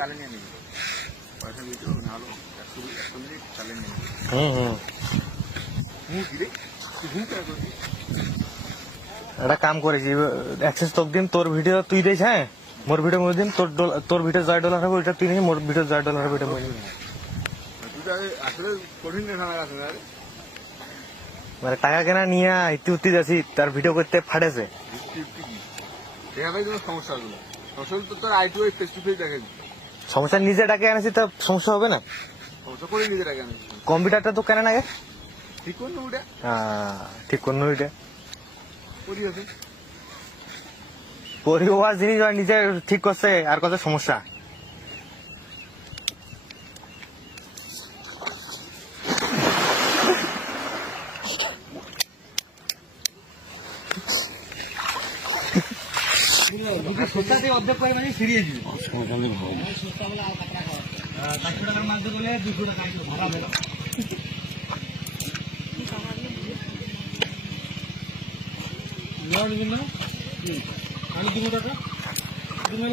চালিয়ে নিয়ে নেব পয়সা ভিডিও না হলো একশো একশো মিনিট চালিয়ে নিয়ে নেব কেন করবি? একটা কাম করেছি অ্যাক্সেস তোক দিন তোর ভিডিও তুই দিস হ্যাঁ? মোর ভিডিও মোর দিন তোর তোর ভিডিও জয় ডলার হবে ওইটা তুই নিস মোর ভিডিও জয় ডলার হবে ওইটা মই আসলে কঠিন না মানে টাকা কেনা নিয়ে ইতি উত্তি যাচ্ছি তার ভিডিও করতে ফাটেছে। দেখা যায় তোমার সমস্যা হলো সমস্যা তো তোর eye to eye face to face দেখা দিবি সমস্যা নিজে ডাকে আনেছি তা সমস্যা হবে না? সমস্যা করে কম্পিউটারটা তো কেন আগে? ঠিক করুন ওটা। ঠিক করুন ওইটা। করি আছে। পরিবার জিনিস নিজে ঠিক করছে আর কত সমস্যা অর্ধেক করে মানে ফিরিয়ে দিবি চারশো টাকার মাছ বলে দুশো টাকা ভাড়া হবে আমি দিব টাকা তুমি হলে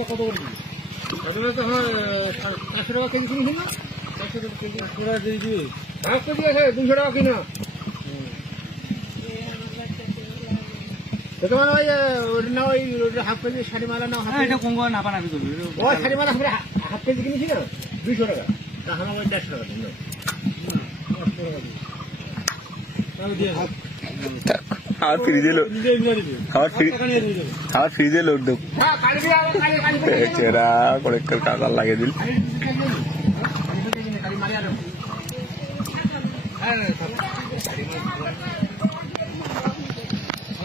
কত করে চারশো টাকা কেজি কিনেছি না চারশো টাকা কেজি দুশো টাকা কিনা। তোমার ওই ওটা না ওই হাফ কেজি শাড়ি মালা না হাফ এটা কোন না পানাবি করবি ওই শাড়ি মালা হাফ হাফ কেজি কিনেছি না দুশো টাকা। তাহলে ওই দেড়শো টাকা দিন আর ফ্রি দিল ফ্রিজে লোড দেব হ্যাঁ চেরা করে কাকার লাগিয়ে দিল মারিয়া দেবো একশো টাকা দেন আর কেন না কিনিস আর দুশো টাকা আমরা কিনছি একশো দিয়ে হলে দেন আমরা আরে ভাই দিয়ে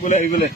বলে এই বলে।